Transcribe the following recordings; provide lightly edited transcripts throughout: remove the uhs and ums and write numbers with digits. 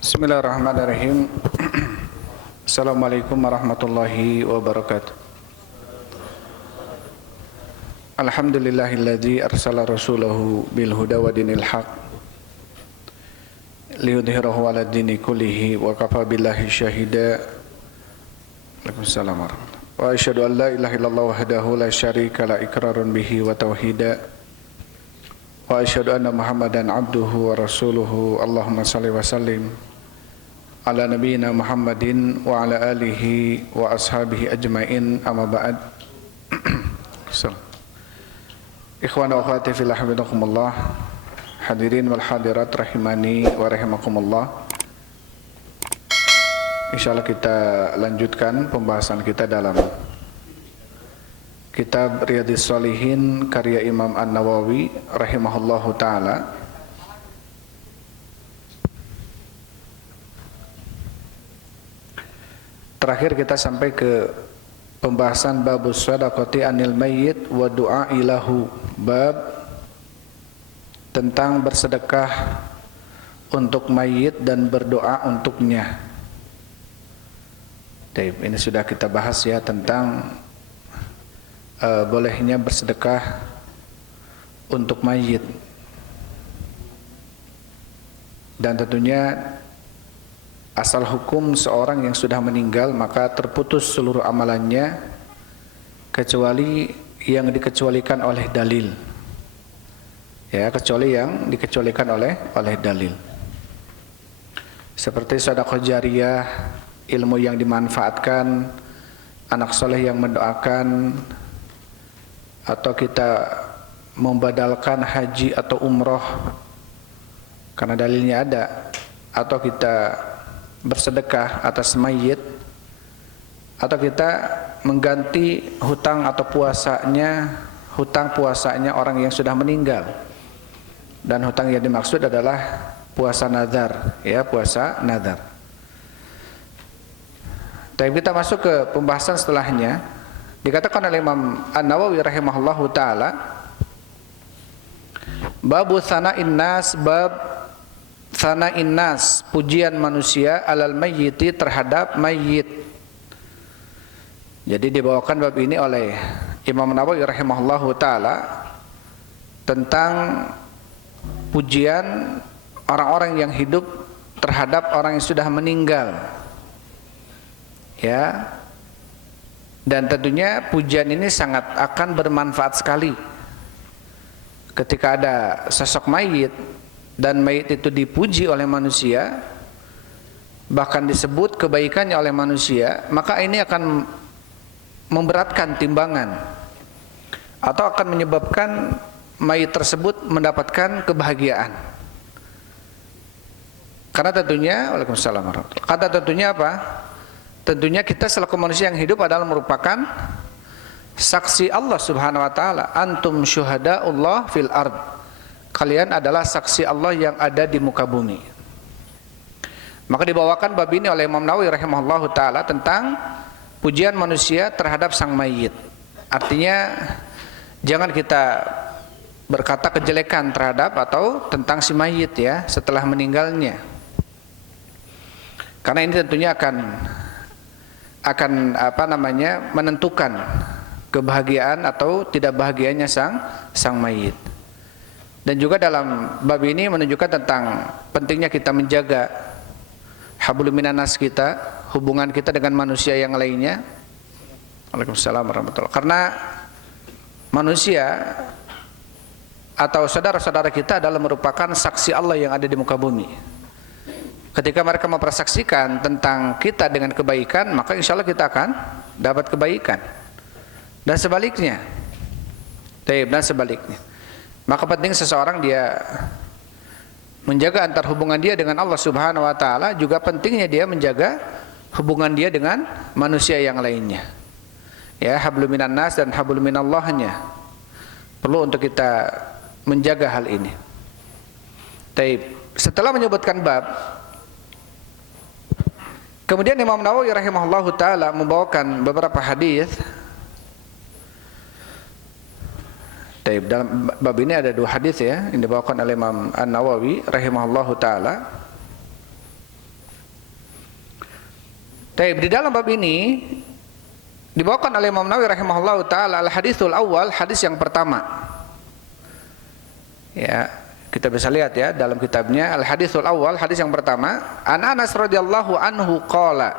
Bismillahirrahmanirrahim. Assalamualaikum warahmatullahi wabarakatuh. Alhamdulillahilladzi arsala rasulahu bil huda wa dinil haq liyudhhirahu 'ala dini kullihi wa kafa billahi syahida. Waalaikumsalam warahmatullahi. Wa asyhadu an la ilaha illallah wahdahu la syarika la iqrarun bihi wa tauhida. Wa asyhadu anna Muhammadan abduhu wa rasuluhu. Allahumma shalli wa sallim ala nabiyyina Muhammadin wa ala alihi wa ashabihi ajmain, amma ba'd. Ikhwan wa akhwati fillah, hafizakumullah, hadirin wal hadirat rahimani wa rahimakumullah. Insyaallah kita lanjutkan pembahasan kita dalam kitab Riyadhis Shalihin karya Imam An-Nawawi rahimahullahu taala. Terakhir kita sampai ke pembahasan babus shadaqati anil mayyit wa du'a ilahu, bab tentang bersedekah untuk mayit dan berdoa untuknya. Ini sudah kita bahas ya tentang bolehnya bersedekah untuk mayit, dan tentunya asal hukum seorang yang sudah meninggal maka terputus seluruh amalannya kecuali yang dikecualikan oleh dalil. Ya, kecuali yang dikecualikan oleh dalil. Seperti sedekah jariyah, ilmu yang dimanfaatkan, anak soleh yang mendoakan, atau kita membadalkan haji atau umroh karena dalilnya ada, atau kita bersedekah atas mayit, atau kita mengganti hutang atau hutang puasanya orang yang sudah meninggal. Dan hutang yang dimaksud adalah puasa nazar, ya, puasa nazar. Tapi kita masuk ke pembahasan setelahnya. Dikatakan oleh Imam An-Nawawi rahimahullahu taala, babu sana'in nas, bab sana'in nas, pujian manusia alal mayyiti, terhadap mayit. Jadi dibawakan bab ini oleh Imam Nawawi rahimahullahu taala tentang pujian orang-orang yang hidup terhadap orang yang sudah meninggal. Ya. Dan tentunya pujian ini sangat akan bermanfaat sekali ketika ada sosok mayit dan mayit itu dipuji oleh manusia, bahkan disebut kebaikannya oleh manusia, maka ini akan memberatkan timbangan atau akan menyebabkan mayit tersebut mendapatkan kebahagiaan. Karena tentunya, waalaikumsalam warahmatullahi wabarakatuh, kata tentunya apa? Tentunya kita selaku manusia yang hidup adalah merupakan saksi Allah subhanahu wa ta'ala. Antum syuhada'ullah fil ard, kalian adalah saksi Allah yang ada di muka bumi. Maka dibawakan bab ini oleh Imam Nawawi rahimahullahu taala tentang pujian manusia terhadap sang mayit. Artinya jangan kita berkata kejelekan terhadap atau tentang si mayit ya setelah meninggalnya. Karena ini tentunya akan menentukan kebahagiaan atau tidak bahagianya sang mayit. Dan juga dalam bab ini menunjukkan tentang pentingnya kita menjaga hablum minanas kita, hubungan kita dengan manusia yang lainnya. Waalaikumsalam warahmatullahi wabarakatuh. Karena manusia atau saudara-saudara kita adalah merupakan saksi Allah yang ada di muka bumi. Ketika mereka mempersaksikan tentang kita dengan kebaikan, maka insya Allah kita akan dapat kebaikan. Dan sebaliknya. Maka penting seseorang dia menjaga antar hubungan dia dengan Allah subhanahu wa ta'ala, juga pentingnya dia menjaga hubungan dia dengan manusia yang lainnya. Ya, hablum minan nas dan hablum minallahnya. Perlu untuk kita menjaga hal ini. Setelah menyebutkan bab, kemudian Imam Nawawi rahimahullahu taala membawakan beberapa hadis. Dalam bab ini ada dua hadis ya yang dibawakan oleh Imam An-Nawawi rahimahullahu taala. Di dalam bab ini dibawakan oleh Imam Nawawi rahimahullahu taala al-haditsul awal, hadis yang pertama. Ya, kita bisa lihat ya dalam kitabnya al-haditsul awal, hadis yang pertama, an Anas radhiyallahu anhu qala.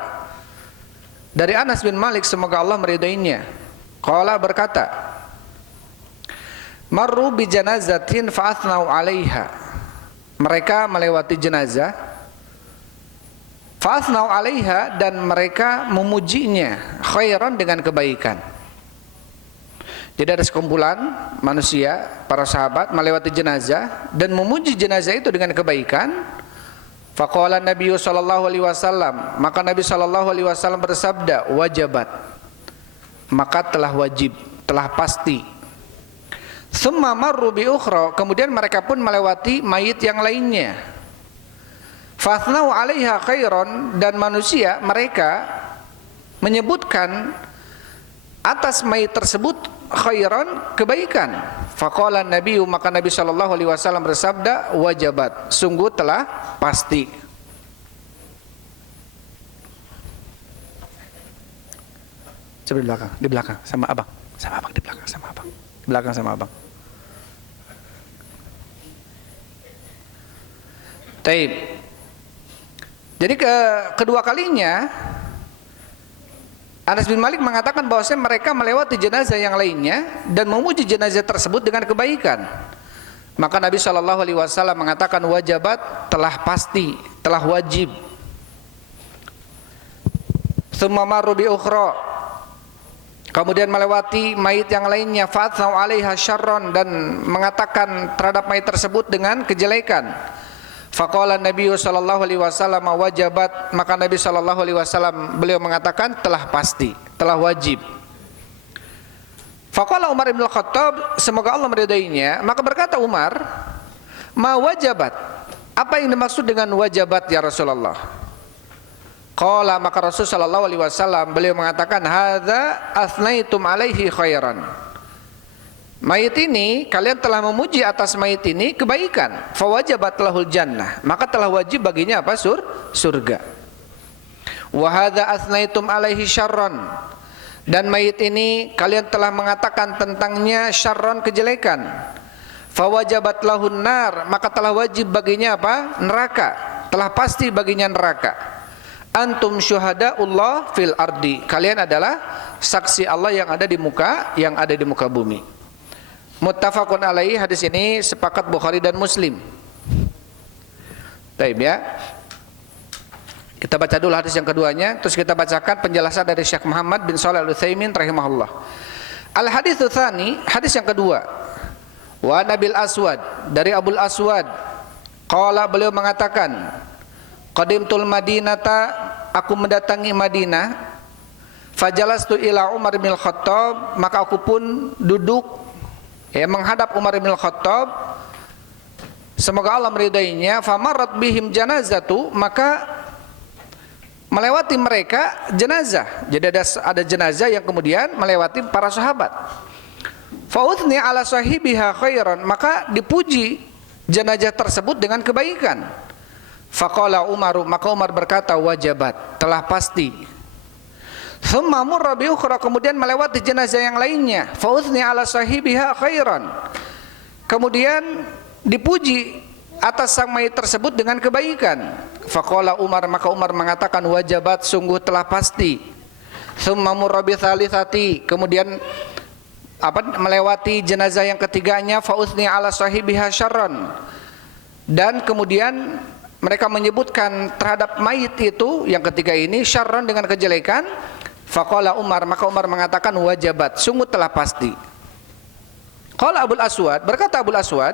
Dari Anas bin Malik semoga Allah meridainya. Qala berkata, marru bi janazatin fa athnau 'alaiha. Mereka melewati jenazah, fa athnau 'alaiha, dan mereka memujinya khairan dengan kebaikan. Jadi ada sekumpulan manusia, para sahabat melewati jenazah dan memuji jenazah itu dengan kebaikan. Faqala Nabi sallallahu alaihi wasallam, maka Nabi sallallahu alaihi wasallam bersabda, wajabat, maka telah wajib, telah pasti. Tsumma marru bi ukhra, kemudian mereka pun melewati mayit yang lainnya. Fathnau 'alaiha khairan, dan manusia mereka menyebutkan atas mayit tersebut khairan, kebaikan. Faqala Nabi, maka Nabi sallallahu alaihi wasallam bersabda, wajabat, sungguh telah pasti. Coba di belakang sama abang di belakang sama abang. Di belakang sama abang. Taib. Jadi kedua kalinya Anas bin Malik mengatakan bahwasanya mereka melewati jenazah yang lainnya dan memuji jenazah tersebut dengan kebaikan. Maka Nabi Shallallahu Alaihi Wasallam mengatakan wajabat, telah pasti, telah wajib. Tsumma marru bi ukhra, kemudian melewati mayit yang lainnya, fathnau 'alaiha syarron, dan mengatakan terhadap mayit tersebut dengan kejelekan. Faqala Nabi sallallahu alaihi wasallam wajabat, maka Nabi sallallahu alaihi wasallam beliau mengatakan telah pasti, telah wajib. Faqala Umar bin Khattab, semoga Allah meridainya, maka berkata Umar, ma wajabat, apa yang dimaksud dengan wajabat ya Rasulullah? Qala, maka Rasul sallallahu alaihi wasallam beliau mengatakan, hadza athnaitum alaihi khairan. Mayit ini, kalian telah memuji atas mayit ini kebaikan. Fawajabat lahul jannah, maka telah wajib baginya apa? Surga. Wa hadza athnaitum alaihi syarran, dan mayit ini kalian telah mengatakan tentangnya syarran, kejelekan. Fawajabat lahun nar, maka telah wajib baginya apa? Neraka, telah pasti baginya neraka. Antum syuhadaullah fil ardi, kalian adalah saksi Allah yang ada di muka bumi. Muttafaqun alaihi, hadis ini sepakat Bukhari dan Muslim. Baik ya. Kita baca dulu hadis yang keduanya, terus kita bacakan penjelasan dari Syekh Muhammad bin Shalih Al-Utsaimin rahimahullah. Al hadits tsani, hadis yang kedua. Wa Nabil Aswad, dari Abul Aswad, qala, beliau mengatakan, qadimtul Madinata, aku mendatangi Madinah, fajalastu ila Umar bin Khattab, maka aku pun duduk menghadap Umar bin Khattab, semoga Allah meridainya. Famarat bihim janazatu, maka melewati mereka jenazah. Jadi ada jenazah yang kemudian melewati para sahabat. Fauthni ala sahibiha khairan, maka dipuji jenazah tersebut dengan kebaikan. Faqala Umar, maka Umar berkata wajabat, telah pasti. Tsumma murra bi ukhra, kemudian melewati jenazah yang lainnya. Fauthni ala sahibiha khairan, kemudian dipuji atas sang mayit tersebut dengan kebaikan. Faqala Umar, maka Umar mengatakan wajabat, sungguh telah pasti. Tsumma murra bi thalithati, kemudian melewati jenazah yang ketiganya. Fauthni ala sahibiha syarran, dan kemudian mereka menyebutkan terhadap mayit itu yang ketiga ini syarran, dengan kejelekan. Faqala Umar, maka Umar mengatakan wajabat, sungguh telah pasti. Qala Abul Aswad, berkata Abul Aswad,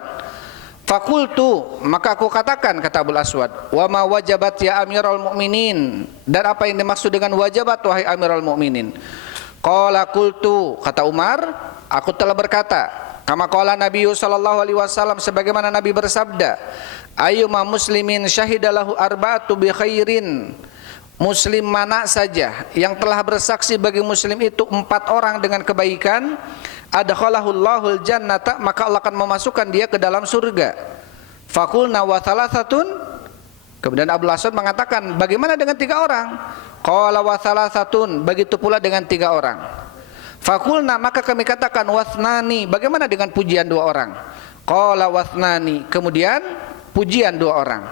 faqultu, maka aku katakan, kata Abul Aswad, wa ma wajabat ya Amirul Mukminin, dan apa yang dimaksud dengan wajabat wahai Amirul Mukminin? Qala qultu, kata Umar, aku telah berkata, kama qala Nabi sallallahu alaihi wasallam, sebagaimana Nabi bersabda, ayyuma muslimin syahidalahu arba'atu bi khairin, muslim mana saja yang telah bersaksi bagi muslim itu 4 orang dengan kebaikan, adkhalahullahu jannata, maka Allah akan memasukkan dia ke dalam surga. Faqulna wa thalathatun, Kemudian Abdul Aswad mengatakan, bagaimana dengan 3 orang? Qala wa thalathatun, begitu pula dengan 3 orang. Fakulna, maka kami katakan, wasnani, bagaimana dengan pujian 2 orang? Qala wasnani, kemudian pujian 2 orang.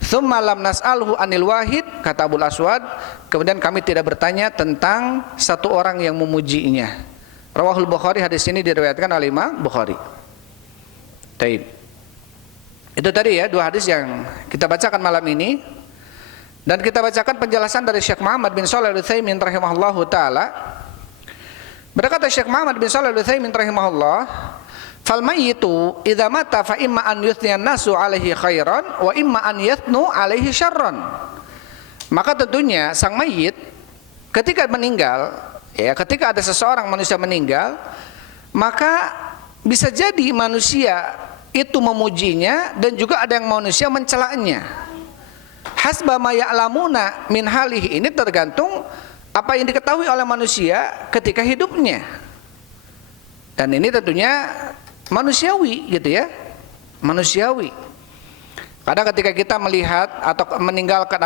Tsumma lam nas'alhu anil wahid, kata Abdul Aswad, kemudian kami tidak bertanya tentang 1 orang yang memujinya. Rawahul Bukhari, hadis ini diriwayatkan oleh Imam Bukhari. Taib. Itu tadi ya 2 hadis yang kita bacakan malam ini, dan kita bacakan penjelasan dari Syekh Muhammad bin Shalih Al-Utsaimin rahimahullahu taala. Berkata Syekh Muhammad bin Shalih Al-Utsaimin rahimahullah, fal mayyitu idza mata fa imma an yuthniya an-nasu alaihi khairan wa imma an yathnu alaihi syarran. Maka tentunya sang mayit ketika meninggal, ya, ketika ada seseorang manusia meninggal, maka bisa jadi manusia itu memujinya dan juga ada yang manusia mencelanya. Hasba ma ya'lamuna min halihi, ini tergantung apa yang diketahui oleh manusia ketika hidupnya. Dan ini tentunya manusiawi gitu ya. Manusiawi. Kadang ketika kita melihat atau meninggalkan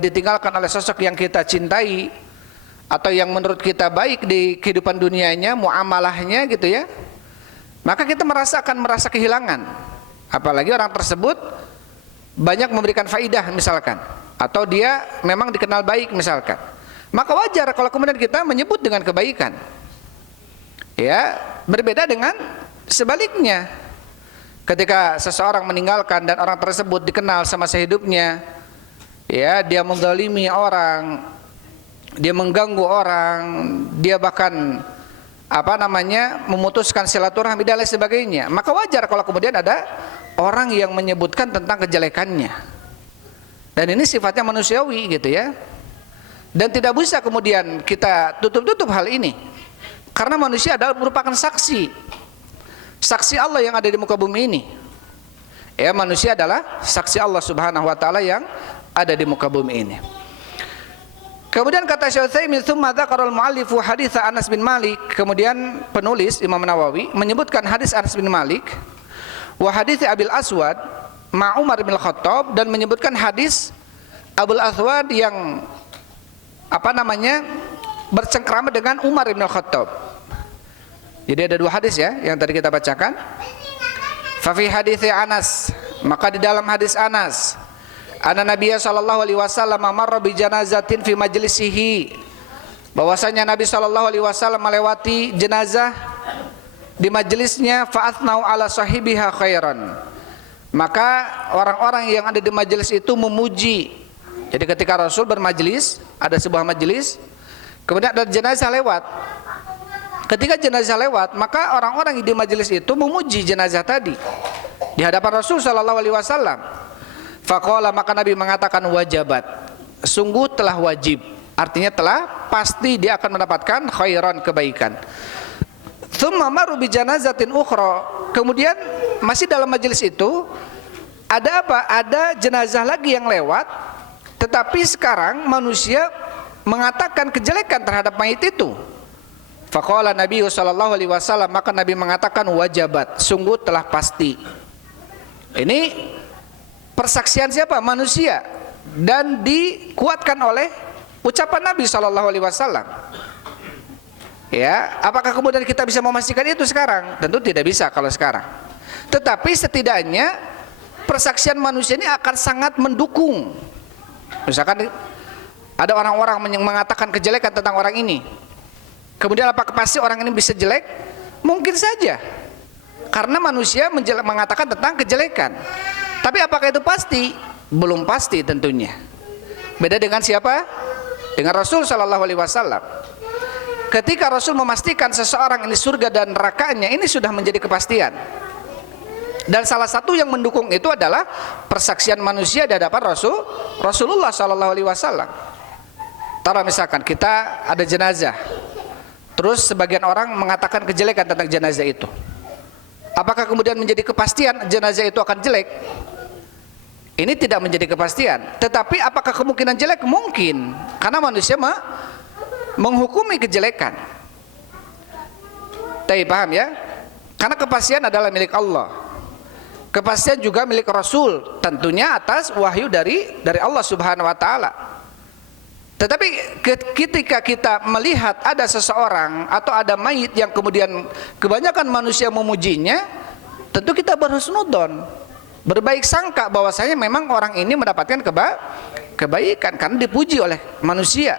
ditinggalkan oleh sosok yang kita cintai atau yang menurut kita baik di kehidupan dunianya, muamalahnya gitu ya, maka kita merasa kehilangan. Apalagi orang tersebut banyak memberikan faidah misalkan, atau dia memang dikenal baik misalkan, maka wajar kalau kemudian kita menyebut dengan kebaikan. Ya, berbeda dengan sebaliknya. Ketika seseorang meninggalkan dan orang tersebut dikenal semasa hidupnya, ya, dia menzalimi orang, dia mengganggu orang, dia bahkan memutuskan silaturahmi dan lain sebagainya, maka wajar kalau kemudian ada orang yang menyebutkan tentang kejelekannya. Dan ini sifatnya manusiawi gitu ya. Dan tidak bisa kemudian kita tutup hal ini, karena manusia adalah merupakan saksi Allah yang ada di muka bumi ini. Ya, manusia adalah saksi Allah Subhanahu wa taala yang ada di muka bumi ini. Kemudian kata Syekh Utsaimin, tsumma dzakara al-mu'allifu hadits Anas bin Malik, kemudian penulis Imam Nawawi menyebutkan hadis Anas bin Malik wa hadits Abil Aswad ma Umar bin Khattab, dan menyebutkan hadis Abul Aswad yang bercengkrama dengan Umar bin Khattab. Jadi ada 2 hadis ya yang tadi kita bacakan. Fa fi hadits Anas, maka di dalam hadis Anas, anna Nabiya sallallahu alaihi wasallam marra bi janazatin fi majlisihi, bahwasanya Nabi sallallahu alaihi wasallam melewati jenazah di majelisnya, fa athnau ala sahibiha khairan, maka orang-orang yang ada di majelis itu memuji. Jadi ketika Rasul bermajelis, ada sebuah majelis, kemudian ada jenazah lewat. Ketika jenazah lewat, maka orang-orang di majelis itu memuji jenazah tadi di hadapan Rasul sallallahu alaihi wasallam. Faqala, maka Nabi mengatakan wajabat, sungguh telah wajib, artinya telah pasti dia akan mendapatkan khairan, kebaikan. Tsumma maru bi janazatin ukhra, kemudian masih dalam majelis itu ada apa? Ada jenazah lagi yang lewat, tetapi sekarang manusia mengatakan kejelekan terhadap mayit itu. Faqala Nabi sallallahu alaihi wasallam, maka Nabi mengatakan wajabat, sungguh telah pasti. Ini persaksian siapa? Manusia, dan dikuatkan oleh ucapan Nabi sallallahu alaihi wasallam. Ya, apakah kemudian kita bisa memastikan itu sekarang? Tentu tidak bisa kalau sekarang. Tetapi setidaknya persaksian manusia ini akan sangat mendukung. Misalkan ada orang-orang yang mengatakan kejelekan tentang orang ini, kemudian apakah pasti orang ini bisa jelek? Mungkin saja, karena manusia mengatakan tentang kejelekan. Tapi apakah itu pasti? Belum pasti tentunya. Beda dengan siapa? Dengan Rasul sallallahu alaihi wasallam. Ketika Rasul memastikan seseorang ini surga dan nerakanya, ini sudah menjadi kepastian. Dan salah satu yang mendukung itu adalah persaksian manusia di hadapan Rasulullah sallallahu alaihi wasallam. Taruh misalkan kita ada jenazah, terus sebagian orang mengatakan kejelekan tentang jenazah itu. Apakah kemudian menjadi kepastian jenazah itu akan jelek? Ini tidak menjadi kepastian. Tetapi apakah kemungkinan jelek? Mungkin, karena manusia menghukumi kejelekan. Tapi paham ya? Karena kepastian adalah milik Allah. Kepastian juga milik Rasul, tentunya atas wahyu dari Allah Subhanahu wa taala. Tetapi ketika kita melihat ada seseorang atau ada mayit yang kemudian kebanyakan manusia memujinya, tentu kita berhusnudzon, berbaik sangka bahwasanya memang orang ini mendapatkan kebaikan karena dipuji oleh manusia.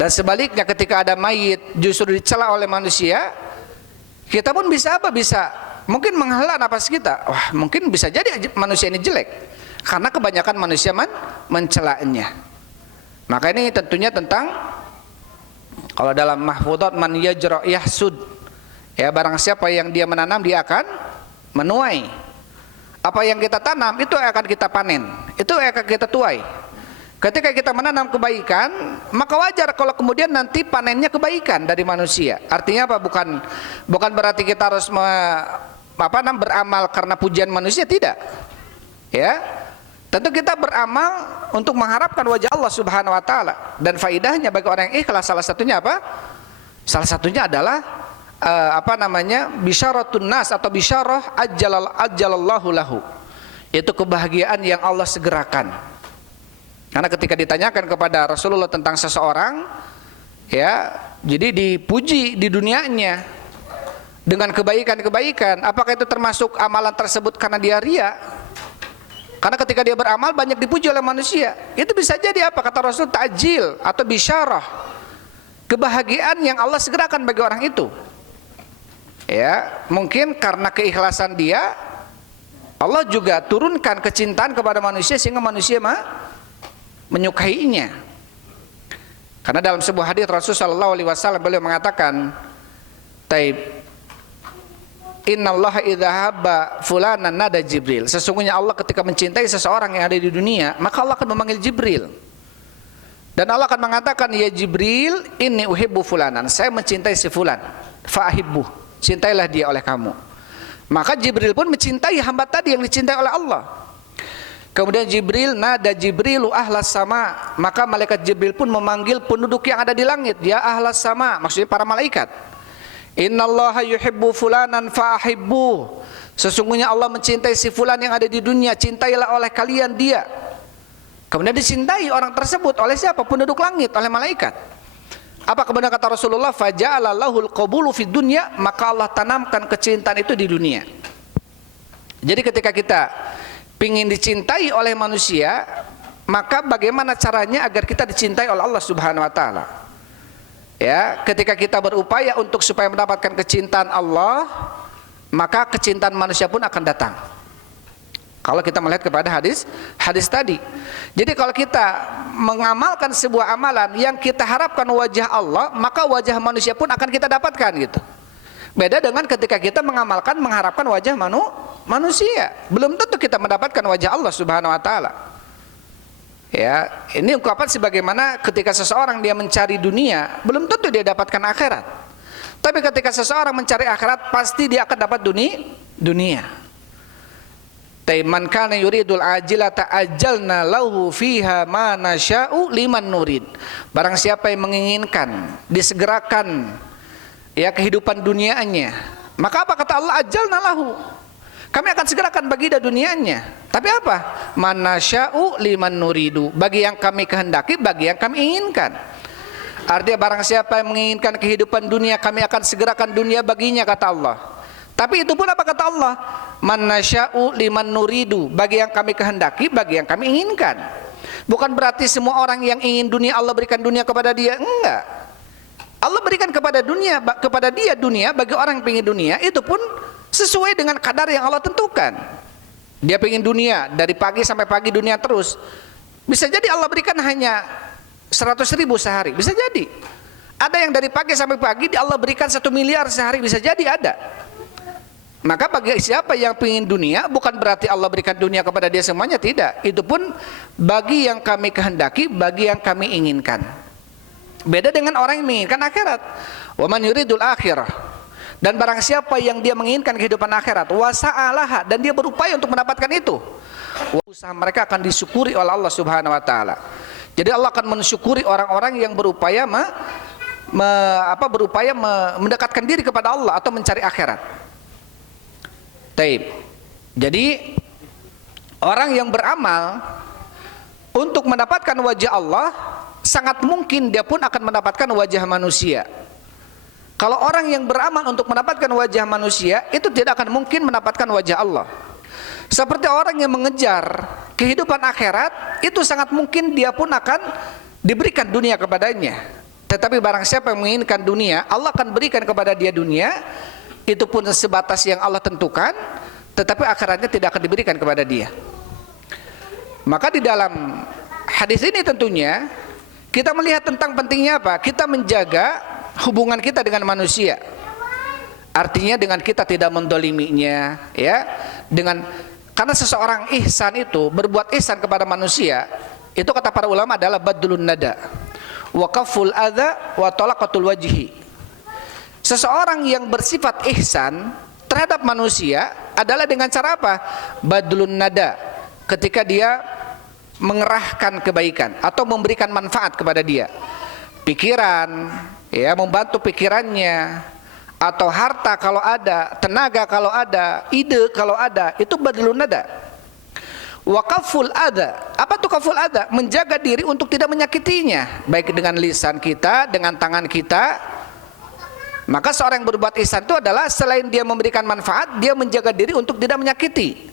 Dan sebaliknya ketika ada mayit justru dicela oleh manusia, kita pun bisa mungkin menghela napas kita. Wah, mungkin bisa jadi manusia ini jelek karena kebanyakan manusia mencelanya. Maka ini tentunya tentang, kalau dalam mahfudzat, man yajra yahsud, ya, barang siapa yang dia menanam dia akan menuai. Apa yang kita tanam itu akan kita panen, itu akan kita tuai. Ketika kita menanam kebaikan, maka wajar kalau kemudian nanti panennya kebaikan dari manusia. Artinya apa? Bukan berarti kita harus beramal karena pujian manusia, tidak. Ya. Tentu kita beramal untuk mengharapkan wajah Allah Subhanahu wa taala, dan faidahnya bagi orang yang ikhlas salah satunya apa? Salah satunya adalah bisyaratun nas atau bisyarah ajjalallahu lahu. Yaitu kebahagiaan yang Allah segerakan. Karena ketika ditanyakan kepada Rasulullah tentang seseorang, ya, jadi dipuji di dunianya dengan kebaikan-kebaikan, apakah itu termasuk amalan tersebut karena dia riya? Karena ketika dia beramal banyak dipuji oleh manusia, itu bisa jadi apa? Kata Rasul, ta'jil atau bisyarah, kebahagiaan yang Allah segerakan bagi orang itu. Ya, mungkin karena keikhlasan dia, Allah juga turunkan kecintaan kepada manusia sehingga manusia menyukainya. Karena dalam sebuah hadis Rasul sallallahu alaihi wasallam beliau mengatakan, Innallaha idza habba fulanan nada Jibril. Sesungguhnya Allah ketika mencintai seseorang yang ada di dunia, maka Allah akan memanggil Jibril. Dan Allah akan mengatakan, ya Jibril, inni uhibbu fulanan, saya mencintai si fulan, fa'ahibbuh, cintailah dia oleh kamu. Maka Jibril pun mencintai hamba tadi yang dicintai oleh Allah. Kemudian Jibril, nada Jibrilu ahlas sama, maka malaikat Jibril pun memanggil penduduk yang ada di langit, ya ahlas sama, maksudnya para malaikat. Innallaha yuhibbu fulanan fa'ahibbu. Sesungguhnya Allah mencintai si fulan yang ada di dunia, cintailah oleh kalian dia. Kemudian dicintai orang tersebut oleh siapa? Penduduk langit, oleh malaikat. Apa kemudian kata Rasulullah? Faja'ala lahul qabulu fid dunya, maka Allah tanamkan kecintaan itu di dunia. Jadi ketika kita ingin dicintai oleh manusia, maka bagaimana caranya agar kita dicintai oleh Allah Subhanahu wa taala? Ya, ketika kita berupaya untuk supaya mendapatkan kecintaan Allah, maka kecintaan manusia pun akan datang. Kalau kita melihat kepada hadis tadi. Jadi kalau kita mengamalkan sebuah amalan yang kita harapkan wajah Allah, maka wajah manusia pun akan kita dapatkan gitu. Beda dengan ketika kita mengharapkan wajah manusia, belum tentu kita mendapatkan wajah Allah Subhanahu wa taala. Ya, ini ungkapan sebagaimana ketika seseorang dia mencari dunia, belum tentu dia dapatkan akhirat. Tapi ketika seseorang mencari akhirat, pasti dia akan dapat dunia. Man kana yuridul ajilata ajjalna lahu fiha ma nasya'u liman nurid. Barang siapa yang menginginkan disegerakan ya kehidupan dunianya, maka apa kata Allah? Ajjalna lahu, kami akan segerakan bagi dia dunianya. Tapi apa? Manasya'u liman nuridu, bagi yang kami kehendaki, bagi yang kami inginkan. Artinya barang siapa yang menginginkan kehidupan dunia, kami akan segerakan dunia baginya, kata Allah. Tapi itu pun apa kata Allah? Manasya'u liman nuridu, bagi yang kami kehendaki, bagi yang kami inginkan. Bukan berarti semua orang yang ingin dunia Allah berikan dunia kepada dia, enggak. Allah berikan kepada dia dunia, bagi orang yang ingin dunia, itu pun sesuai dengan kadar yang Allah tentukan. Dia pengen dunia dari pagi sampai pagi, dunia terus. Bisa jadi Allah berikan hanya 100.000 sehari, bisa jadi. Ada yang dari pagi sampai pagi Allah berikan 1 miliar sehari, bisa jadi ada. Maka bagi siapa yang pengen dunia, bukan berarti Allah berikan dunia kepada dia semuanya, tidak. Itu pun bagi yang kami kehendaki, bagi yang kami inginkan. Beda dengan orang yang menginginkan akhirat. Wa man yuridul akhirah, dan barang siapa yang dia menginginkan kehidupan akhirat, wasa'alaha, dan dia berupaya untuk mendapatkan itu, usaha mereka akan disyukuri oleh Allah Subhanahu wa taala. Jadi Allah akan mensyukuri orang-orang yang berupaya mendekatkan diri kepada Allah atau mencari akhirat. Taib. Jadi orang yang beramal untuk mendapatkan wajah Allah, sangat mungkin dia pun akan mendapatkan wajah manusia. Kalau orang yang beramal untuk mendapatkan wajah manusia, itu tidak akan mungkin mendapatkan wajah Allah. Seperti orang yang mengejar kehidupan akhirat, itu sangat mungkin dia pun akan diberikan dunia kepadanya. Tetapi barang siapa yang menginginkan dunia, Allah akan berikan kepada dia dunia, itu pun sebatas yang Allah tentukan, tetapi akhiratnya tidak akan diberikan kepada dia. Maka di dalam hadis ini tentunya kita melihat tentang pentingnya apa? Kita menjaga hubungan kita dengan manusia. Artinya dengan kita tidak mendoliminya, ya. Karena seseorang ihsan itu, berbuat ihsan kepada manusia, itu kata para ulama adalah badlun nada, wa kaful adza, wa talaqatul wajhi. Seseorang yang bersifat ihsan terhadap manusia adalah dengan cara apa? Badlun nada, ketika dia mengerahkan kebaikan atau memberikan manfaat kepada dia, pikiran, ya, membantu pikirannya, atau harta kalau ada, tenaga kalau ada, ide kalau ada, itu badlun nada. Wa kaful adza, apa tuh kaful adza? Menjaga diri untuk tidak menyakitinya, baik dengan lisan kita, dengan tangan kita. Maka seorang yang berbuat ihsan itu adalah selain dia memberikan manfaat, dia menjaga diri untuk tidak menyakiti.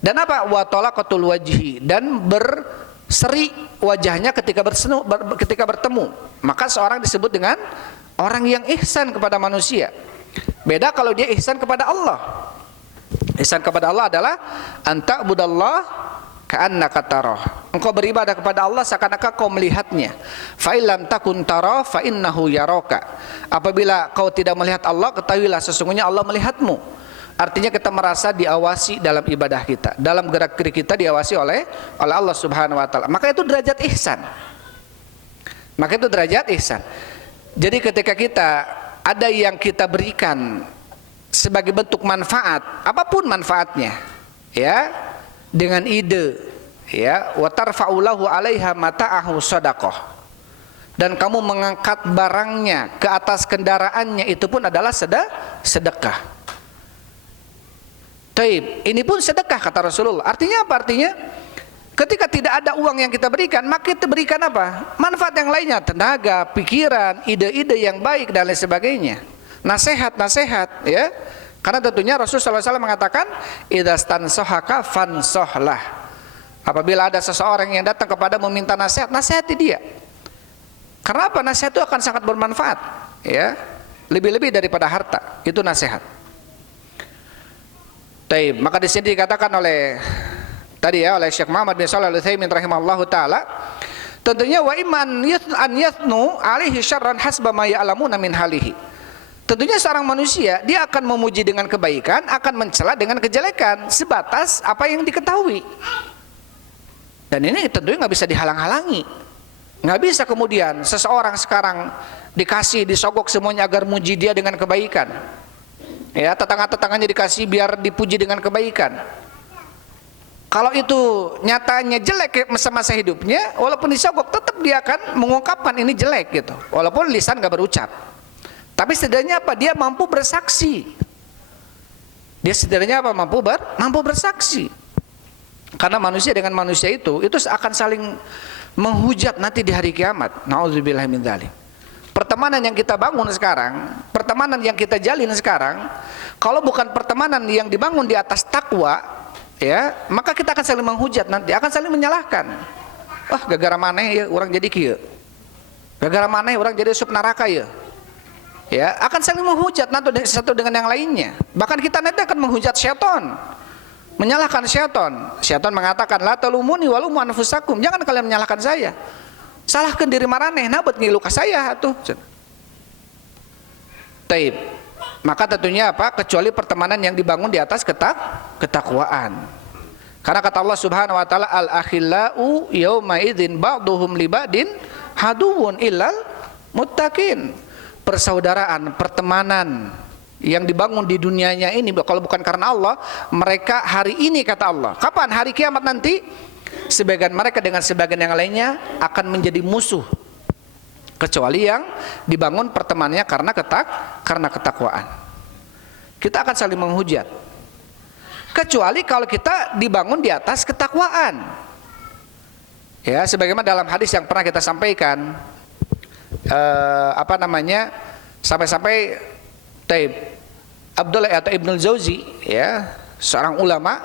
Dan apa? Wa talaqatul wajhi, dan berseri wajahnya ketika bertemu. Maka seorang disebut dengan orang yang ihsan kepada manusia. Beda kalau dia ihsan kepada Allah. Ihsan kepada Allah adalah anta budallah ka'annaka tarah. Engkau beribadah kepada Allah seakan-akan kau melihatnya. Fa illam takun tarah fa innahu yaraka. Apabila kau tidak melihat Allah, ketahuilah sesungguhnya Allah melihatmu. Artinya kita merasa diawasi dalam ibadah kita, dalam gerak-gerik kita diawasi oleh Allah Subhanahu wa taala. Maka itu derajat ihsan. Maka itu derajat ihsan. Jadi ketika kita ada yang kita berikan sebagai bentuk manfaat, apapun manfaatnya, ya, dengan ide, ya, wa tarfa'ulahu 'alaiha mata'ahu shadaqah. Dan kamu mengangkat barangnya ke atas kendaraannya, itu pun adalah sedekah. Taib, ini pun sedekah kata Rasulullah. Artinya apa? Artinya ketika tidak ada uang yang kita berikan, maka kita berikan apa? Manfaat yang lainnya, tenaga, pikiran, ide-ide yang baik dan lain sebagainya. Nasihat-nasihat, ya. Karena tentunya Rasulullah SAW mengatakan, idza stansohaka fansohlah. Apabila ada seseorang yang datang kepada meminta nasihat, nasihati dia. Karena apa? Nasihat itu akan sangat bermanfaat, ya. Lebih-lebih daripada harta, itu nasihat. Taib, maka di sini dikatakan oleh oleh Syekh Muhammad bin Shalih Al-Utsaimin rahimahullahu taala, tentunya wa iman an yathnu alaihi syarran hasba ma ya'lamuna min halihi. Tentunya seorang manusia dia akan memuji dengan kebaikan, akan mencela dengan kejelekan sebatas apa yang diketahui. Dan ini tentunya nggak bisa dihalang-halangi. Nggak bisa kemudian seseorang sekarang disogok semuanya agar muji dia dengan kebaikan. Ya, tetangga-tetangganya dikasih biar dipuji dengan kebaikan. Kalau itu nyatanya jelek masa-masa hidupnya, walaupun disogok tetap dia akan mengungkapkan ini jelek gitu. Walaupun lisan gak berucap. Tapi setidaknya apa? Dia mampu bersaksi. Dia setidaknya apa? Mampu bersaksi. Karena manusia dengan manusia itu akan saling menghujat nanti di hari kiamat. Nauzubillah min dzalik. Pertemanan yang kita bangun sekarang, pertemanan yang kita jalin sekarang, kalau bukan pertemanan yang dibangun di atas takwa, ya, maka kita akan saling menghujat nanti, akan saling menyalahkan. Wah, gara-gara maneh ya orang jadi kieu. Gara-gara maneh orang jadi sub neraka ya. Ya, akan saling menghujat nanti satu dengan yang lainnya. Bahkan kita nanti akan menghujat syaitan. Menyalahkan syaitan. Syaitan mengatakan, "La talumuni walumu anfusakum." Jangan kalian menyalahkan saya. Salahkan diri maraneh, nah buat ngilu ka saya atuh. Taib. Maka tentunya apa? Kecuali pertemanan yang dibangun di atas ketakwaan. Karena kata Allah Subhanahu wa taala, al-akhillau yauma idzin ba'duhum li ba'din haduwwun illal muttaqin. Persaudaraan, pertemanan yang dibangun di dunianya ini, kalau bukan karena Allah, mereka hari ini kata Allah. Kapan? Hari kiamat nanti. Sebagian mereka dengan sebagian yang lainnya akan menjadi musuh, kecuali yang dibangun pertemanannya karena ketakwaan. Kita akan saling menghujat. kecuali kalau kita dibangun di atas ketakwaan. Ya, sebagaimana dalam hadis yang pernah kita sampaikan, sampai-sampai Abdullah atau Ibnul Jauzi, ya, seorang ulama,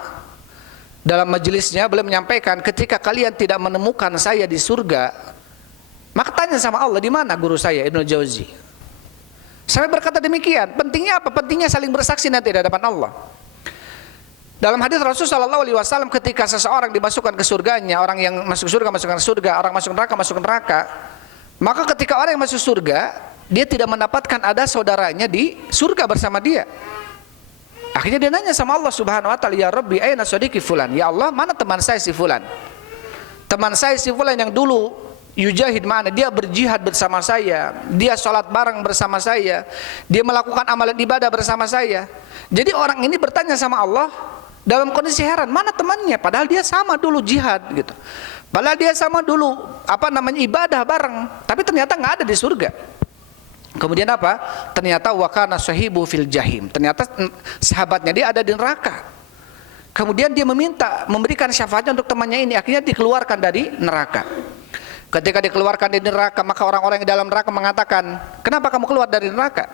dalam majelisnya beliau menyampaikan, ketika kalian tidak menemukan saya di surga, maka tanya sama Allah, di mana guru saya Ibnul Jauzi? Sampai berkata demikian. Pentingnya apa? Pentingnya saling bersaksi nanti di hadapan Allah. Dalam hadis Rasulullah SAW, ketika seseorang dimasukkan ke surganya, orang yang masuk surga masukkan ke surga, orang masuk neraka masuk ke neraka, maka ketika orang yang masuk surga, dia tidak mendapatkan ada saudaranya di surga bersama dia. Akhirnya dia nanya sama Allah Subhanahu wa taala, ya Rabbi, aina sadiqi fulan? Ya Allah, mana teman saya si fulan? Teman saya si fulan yang dulu yujahid, mana dia berjihad bersama saya, dia sholat bareng bersama saya, dia melakukan amalan ibadah bersama saya. Jadi orang ini bertanya sama Allah dalam kondisi heran, mana temannya? Padahal dia sama dulu jihad gitu. Padahal dia sama dulu ibadah bareng, tapi ternyata nggak ada di surga. Kemudian apa? Ternyata wakana sahibu fil jahim. Ternyata sahabatnya dia ada di neraka. Kemudian dia memberikan syafaatnya untuk temannya ini. Akhirnya dikeluarkan dari neraka. Ketika dikeluarkan dari neraka, maka orang-orang yang di dalam neraka mengatakan, kenapa kamu keluar dari neraka?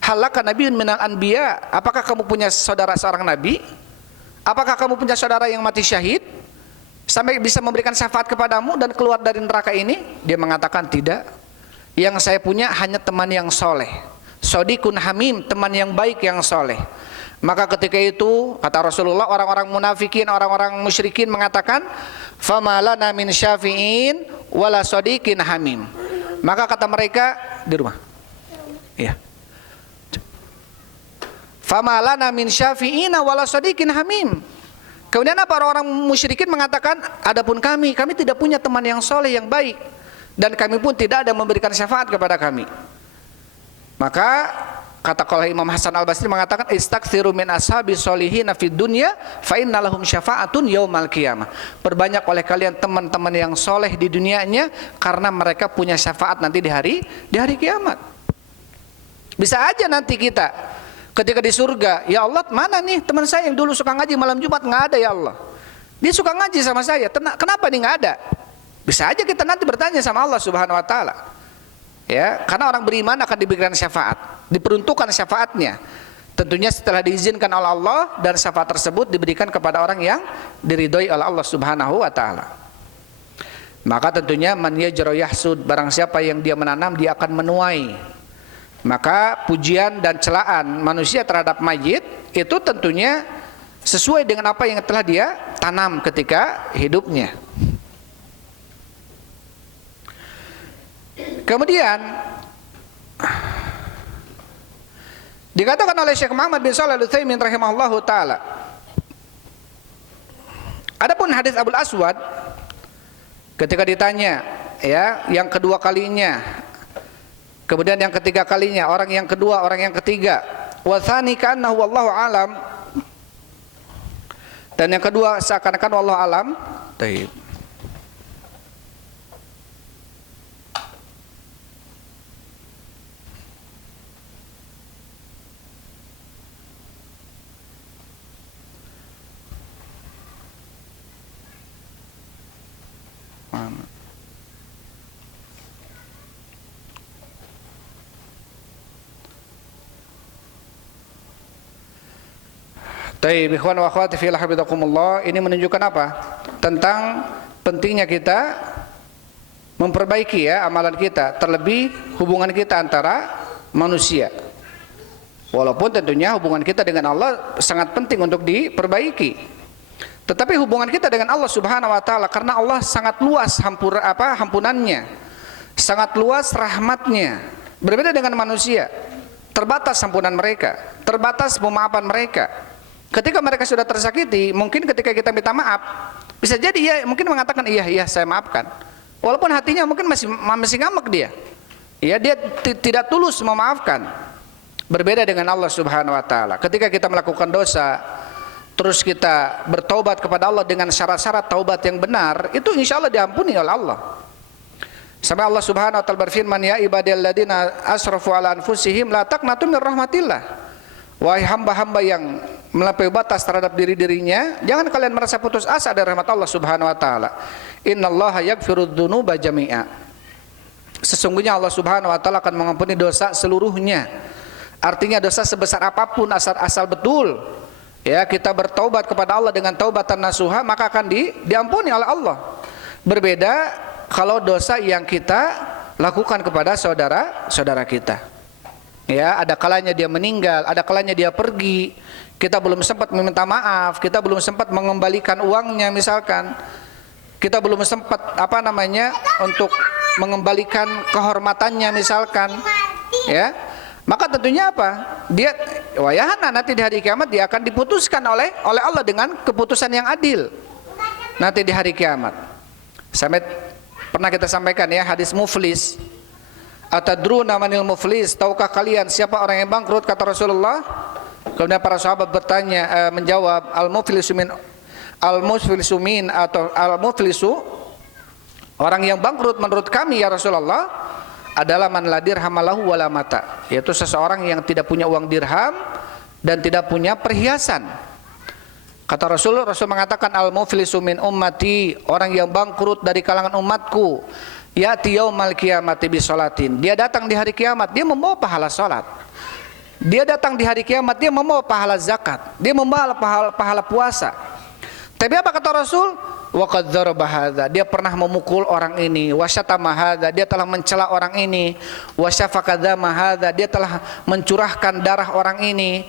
Halaka nabiyyun minal anbiya. Apakah kamu punya saudara seorang nabi? Apakah kamu punya saudara yang mati syahid sampai bisa memberikan syafaat kepadamu dan keluar dari neraka ini? Dia mengatakan tidak. Yang saya punya hanya teman yang soleh, sodikun hamim, teman yang baik yang soleh. Maka ketika itu kata Rasulullah, orang-orang munafikin, orang-orang musyrikin mengatakan, fama lana min syafi'in wala sodikin hamim. Maka kata mereka di rumah, iya, fama lana min syafi'ina wala sodikin hamim. Kemudian apa, orang-orang musyrikin mengatakan, adapun kami tidak punya teman yang soleh yang baik, dan kami pun tidak ada memberikan syafaat kepada kami. Maka kata qala Imam Hasan Al-Basri mengatakan, istakthiru min ashabi sholihin fid dunya fa inna lahum syafaatun yaumal qiyamah. Perbanyak oleh kalian teman-teman yang soleh di dunianya, karena mereka punya syafaat nanti di hari kiamat. Bisa aja nanti kita ketika di surga, ya Allah, mana nih teman saya yang dulu suka ngaji malam Jumat? Nggak ada ya Allah. Dia suka ngaji sama saya, kenapa nih nggak ada? Bisa aja kita nanti bertanya sama Allah Subhanahu wa taala. Ya, karena orang beriman akan diberikan syafaat, diperuntukkan syafaatnya. Tentunya setelah diizinkan oleh Allah, dan syafaat tersebut diberikan kepada orang yang diridhoi oleh Allah Subhanahu wa taala. Maka tentunya man yajra yahsud, barang siapa yang dia menanam dia akan menuai. Maka pujian dan celaan manusia terhadap mayit itu tentunya sesuai dengan apa yang telah dia tanam ketika hidupnya. Kemudian dikatakan oleh Syekh Muhammad bin Shalih Al-Utsaimin rahimahullahu taala, adapun hadis Abul Aswad ketika ditanya, ya, yang kedua kalinya, kemudian yang ketiga kalinya, orang yang kedua, orang yang ketiga, wa tsani ka'annahu wallahu alam, dan yang kedua seakan-akan wallahu alam. Baik. Baik, ikhwan wa akhwati fillah hafizakumullah, ini menunjukkan apa? Tentang pentingnya kita memperbaiki, ya, amalan kita, terlebih hubungan kita antara manusia. Walaupun tentunya hubungan kita dengan Allah sangat penting untuk diperbaiki. Tetapi hubungan kita dengan Allah Subhanahu wa taala, karena Allah sangat luas hampunannya, sangat luas rahmatnya. Berbeda dengan manusia, terbatas ampunan mereka, terbatas pemaafan mereka. Ketika mereka sudah tersakiti, mungkin ketika kita minta maaf, bisa jadi ya mungkin mengatakan iya saya maafkan, walaupun hatinya mungkin masih ngambek dia. Ya, dia tidak tulus memaafkan. Berbeda dengan Allah Subhanahu wa taala. Ketika kita melakukan dosa, terus kita bertaubat kepada Allah dengan syarat-syarat taubat yang benar, itu insya Allah diampuni oleh Allah. Sampai Allah Subhanahu wa taala berfirman, ya ibadilladzina asrafu ala anfusihim la taqnatu min rahmatillah. Wahai hamba-hamba yang melampaui batas terhadap diri-dirinya, jangan kalian merasa putus asa dari rahmat Allah Subhanahu wa taala. Innallaha yaghfirudz dzunuba jami'a. Sesungguhnya Allah Subhanahu wa taala akan mengampuni dosa seluruhnya. Artinya dosa sebesar apapun, asal betul ya kita bertaubat kepada Allah dengan taubatan nasuha, maka akan diampuni oleh Allah. Berbeda kalau dosa yang kita lakukan kepada saudara kita. Ya, ada kalanya dia meninggal, ada kalanya dia pergi, kita belum sempat meminta maaf, kita belum sempat mengembalikan uangnya misalkan, kita belum sempat untuk mengembalikan kehormatannya misalkan, ya, maka tentunya apa? Dia wayahana nanti di hari kiamat dia akan diputuskan oleh Allah dengan keputusan yang adil nanti di hari kiamat. Sampai pernah kita sampaikan ya hadis muflis. Atadruna manil muflis, tahukah kalian siapa orang yang bangkrut, kata Rasulullah. Kemudian para sahabat bertanya, menjawab, al-muflisu min atau al-muflisu, orang yang bangkrut menurut kami ya Rasulullah adalah man la dirham lahu wala mata, yaitu seseorang yang tidak punya uang dirham dan tidak punya perhiasan. Kata Rasul mengatakan al-muflisu min ummati, orang yang bangkrut dari kalangan umatku, ya'ti yaumal qiyamati bisolatin, dia datang di hari kiamat dia membawa pahala salat, dia datang di hari kiamat dia membawa pahala zakat, dia membawa pahala puasa. Tapi apa kata Rasul? Wa qad dzaraba hadza, dia pernah memukul orang ini, wa syatama hadza, dia telah mencela orang ini, wa syafaka dzama hadza, dia telah mencurahkan darah orang ini,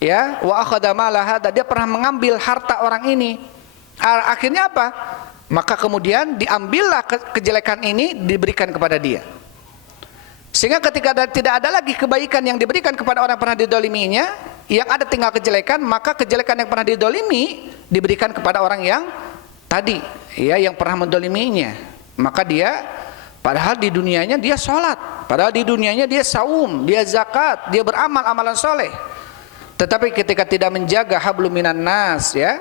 ya, wa akhadha mala hadza, dia pernah mengambil harta orang ini. Akhirnya apa? Maka kemudian diambillah kejelekan ini diberikan kepada dia. Sehingga ketika tidak ada lagi kebaikan yang diberikan kepada orang yang pernah didoliminya, yang ada tinggal kejelekan, maka kejelekan yang pernah didolimi diberikan kepada orang yang tadi, ya, yang pernah mendoliminya. Maka dia padahal di dunianya dia sholat, padahal di dunianya dia saum, dia zakat, dia beramal amalan soleh, tetapi ketika tidak menjaga hablum minan nas, ya,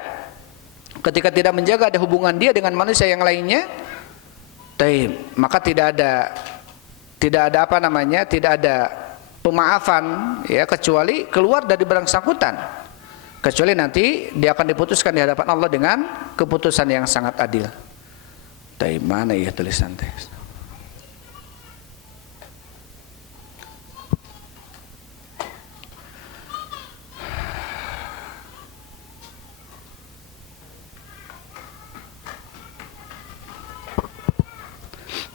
ketika tidak menjaga ada hubungan dia dengan manusia yang lainnya, maka tidak ada pemaafan, ya, kecuali keluar dari bersangkutan, kecuali nanti dia akan diputuskan di hadapan Allah dengan keputusan yang sangat adil. Mana ya tulisan teks?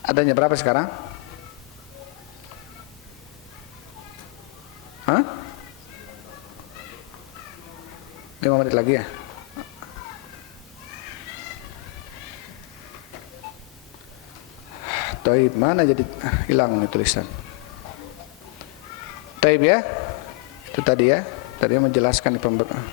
Adanya berapa sekarang? Hah? 5 menit lagi ya? Taib, mana jadi hilang nih tulisan? Taib ya? Itu tadi ya? Tadi menjelaskan di pembukaan.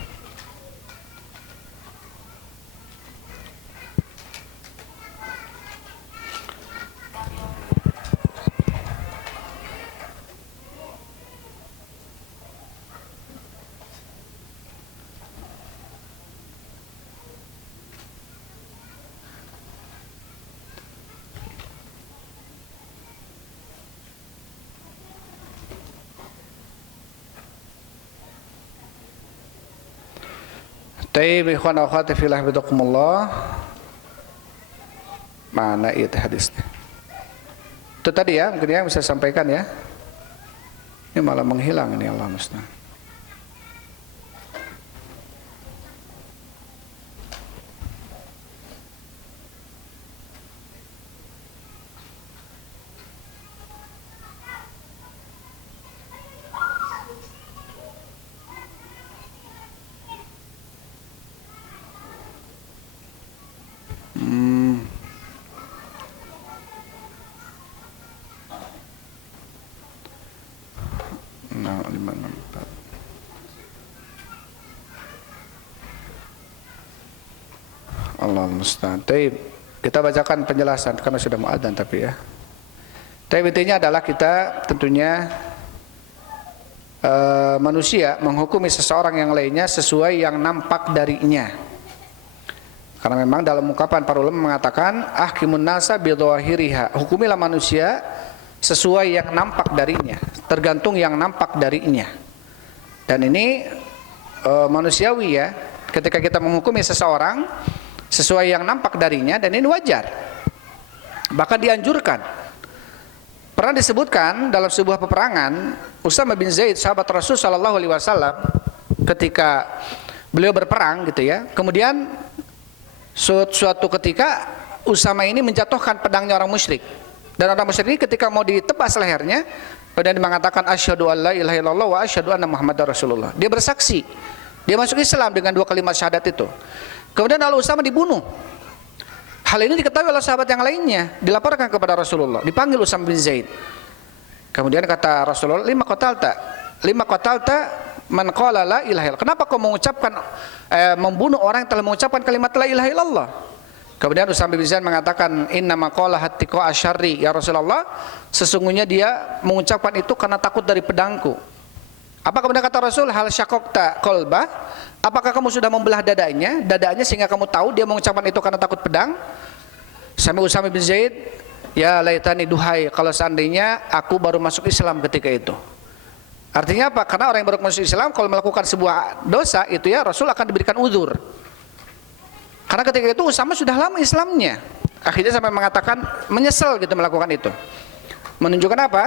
Taib ikhwan akhwati fillah bidakumullah. Mana itu hadisnya? Itu tadi ya, mungkin ya bisa sampaikan ya. Ini malah menghilang ini, Allah musta'an. Allah musta'an. Kita bacakan penjelasan karena sudah muadzan tapi ya. Intinya adalah kita tentunya manusia menghukumi seseorang yang lainnya sesuai yang nampak darinya. Karena memang dalam ungkapan para ulama mengatakan ahkimun nasa bidhahiriha, hukumilah manusia sesuai yang nampak darinya, tergantung yang nampak darinya. Dan ini manusiawi ya, ketika kita menghukumi seseorang sesuai yang nampak darinya, dan ini wajar, bahkan dianjurkan. Pernah disebutkan dalam sebuah peperangan, Usama bin Zaid, sahabat Rasul Shallallahu Alaihi Wasallam, ketika beliau berperang gitu ya, kemudian suatu ketika Usama ini menjatuhkan pedangnya orang musyrik, dan orang musyrik ini ketika mau ditebas lehernya, kemudian dia mengatakan asyhadu an la ilaha illallah wa asyhadu anna muhammadar rasulullah. Dia bersaksi, dia masuk Islam dengan 2 kalimat syahadat itu. Kemudian lalu Usama dibunuh. Hal ini diketahui oleh sahabat yang lainnya, dilaporkan kepada Rasulullah, dipanggil Usama bin Zaid. Kemudian kata Rasulullah, lima qatalta man qala la ilaha illallah. Kenapa kau mengucapkan membunuh orang yang telah mengucapkan kalimat la ilaha illallah? Kemudian Usama bin Zaid mengatakan, inna ma qala hattiqa asyarri ya Rasulullah, sesungguhnya dia mengucapkan itu karena takut dari pedangku. Apa kemudian kata Rasul, hal syaqaqta qalbah, apakah kamu sudah membelah dadanya sehingga kamu tahu dia mengucapkan itu karena takut pedang? Sampai Usama bin Zaid, ya laitani, duhai kalau seandainya aku baru masuk Islam ketika itu. Artinya apa? Karena orang yang baru masuk Islam kalau melakukan sebuah dosa itu ya, Rasul akan diberikan uzur. Karena ketika itu Usama sudah lama Islamnya, akhirnya sampai mengatakan menyesal gitu melakukan itu. Menunjukkan apa?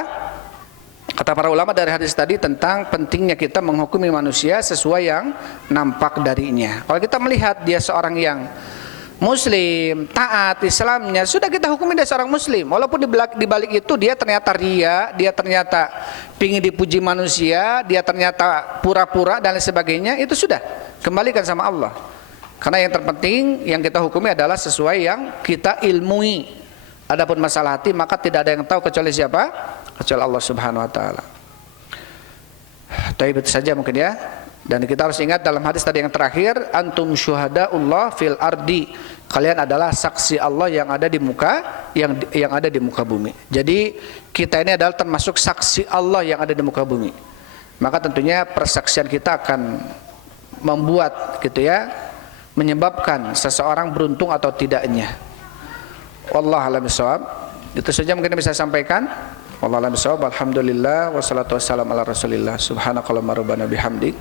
Kata para ulama dari hadis tadi tentang pentingnya kita menghukumi manusia sesuai yang nampak darinya. Kalau kita melihat dia seorang yang muslim, taat Islamnya, sudah kita hukumi dia seorang muslim. Walaupun di balik itu dia ternyata ria, dia ternyata pingin dipuji manusia, dia ternyata pura-pura dan lain sebagainya, itu sudah kembalikan sama Allah. Karena yang terpenting yang kita hukumi adalah sesuai yang kita ilmui. Adapun masalah hati maka tidak ada yang tahu kecuali siapa? Kecuali Allah Subhanahu wa taala. Itu saja mungkin ya. Dan kita harus ingat dalam hadis tadi yang terakhir, antum syuhadaullah fil ardi. Kalian adalah saksi Allah yang ada di muka yang ada di muka bumi. Jadi kita ini adalah termasuk saksi Allah yang ada di muka bumi. Maka tentunya persaksian kita akan membuat gitu ya, menyebabkan seseorang beruntung atau tidaknya. Wallahu a'lam bishawab. Itu saja mungkin bisa sampaikan. Wallahu a'lam bishawab. Alhamdulillah wassalatu wassalamu ala Rasulillah. Subhanakallahumma rabbana bihamdik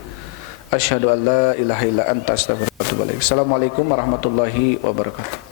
asyhadu an la ilaha illa anta astaghfiruka wa atubu ilaik. Assalamualaikum warahmatullahi wabarakatuh.